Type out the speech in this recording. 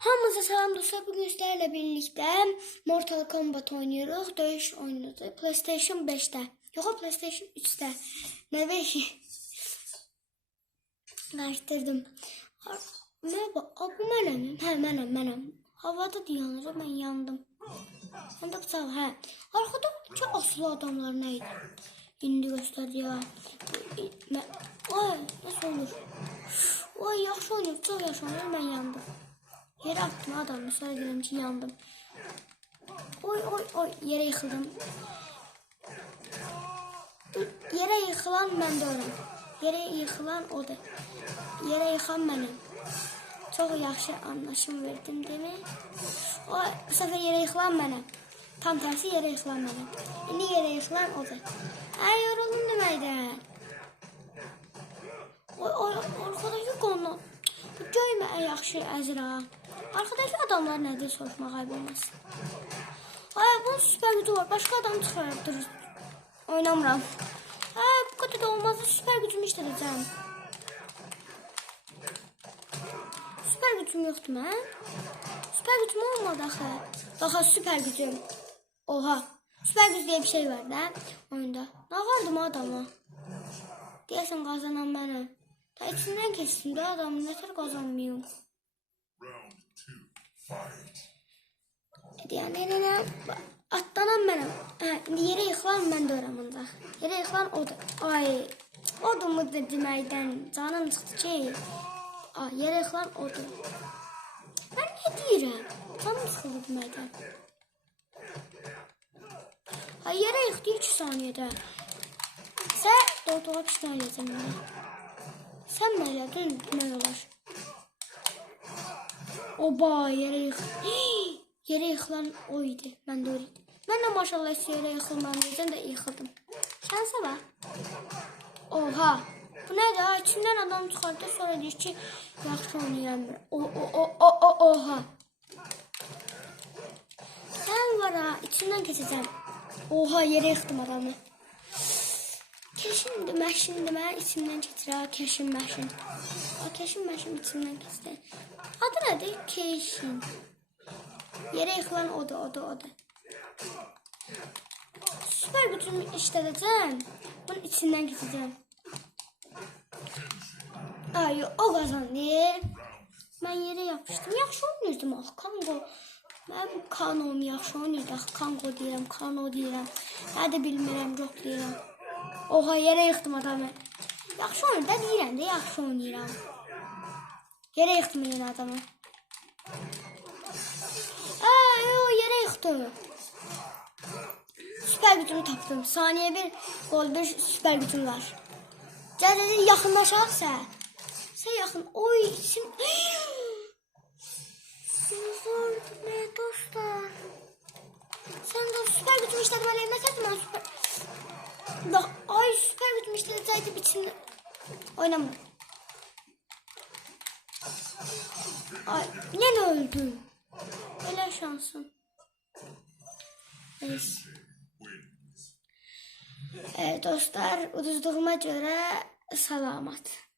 Hamınıza salam dostlar. Bugün sizlerle birlikte Mortal Kombat oynuyoruz. Dövüş oynuyoruz. PlayStation 5'te. Yok PlayStation 3'te. Ne 5'i? Karıştırdım. Aa, bu benim. He benim benim. Havada diyorlar ben yandım. Ben de bıçak he. Arkadaki aslı adamlar neydi? İndi gösteriyor. Ay nasıl olur? Ay yaxşı oynuyor. Çok yaxşı oynuyor. Ben yandım. Yere attım adamı. Dedim ki yandım. Oy oy oy. Yere yıkıldım. Yere yıkılan ben doğrum. Yere yıkılan o da. Yere yıkan benim. Çok yaxşı anlaşım verdim değil? O, bu sefer yere yıkılan benim. Tam tersi yere yıkılan benim. Şimdi yere yıkılan o da. Ay yoruldum deməkdən. Oy, oy, arkadaki konu. Göymə ey yaxşı Əzra. Arkadaki adamlar nədir soruşmaq ayıb olmaz. Ay bunun süper gücü var. Başka adam çıxardır. Oynamıram. Ay bu kadar da olmaz. Süper gücümü işlədəcəm. Süper gücüm yoktu mən. Süper gücüm olmadı axı. Baxa süper gücüm. Oha. Süper güc diye bir şey var da oyunda. Ne kaldım adama? Deyəsən qazanan mənəm. Ta içindən keçsin də adamı nətər qazanmayım. Nə nə atlanan. Hə, indi yerə yıxılan mən də ancaq. Yerə yıxılan odur. Ay, odur mu deməkdən canım çıxdı ki. Ay, yerə yıxılan odur. Mən nə deyirəm? Canım sıxıldı deməkdən. Ay, yerə yıxdı 2 saniyədə. Sən doğduğu pişman mənə. Sən mi elədin? Demək olar. Oba yere yık. Hii, yere yıkılan oydu. Ben de öyleydim. Ben de maşallah yere yıkılmam yüzden de yıkıldım. Şansa bak. Oha. Bu ne ya? İçinden adam çıkarttı sonra diyor ki yaxşı oynayıram. O, o, o, o, o, oha. Sen var ha. içinden keseceğim. Oha yere yıktım adamı. Keşin demək içimdən keçir ha, keşin məşin. Ha, keşin məşin içimdən keçir. Adı nədir? Keşin. Yerə yıxılan odur, odur, odur. Süper gücümü işlədəcəm. Bunun içindən keçəcəm. Ay, o qazandı. Mən yerə yapışdım. Yaxşı oynayırdım axı, Kango. Mən Kano'mu yaxşı oynayırdı axı. Kango deyirəm, Kano deyirəm. Nə də bilmirəm, yox deyirəm. Oha yere yıktım adamı. Yaxşı oyun da deyirəm də yaxşı oynayıram. Yere yıktım yine adamı. Ay o yere yıktı. Süper gücümü tapdım. Saniye bir gol bir süper gücüm var. Gel dedi yakınlaşaq sən. Sən yaxın. Oy içim. Sen de süper gücümü işledim. Aleyhine ben süper... içinde. Oynama. Ay yine öldüm. Hele şansım. Neyse. Wins. Evet dostlar uduzduğuma göre salamat.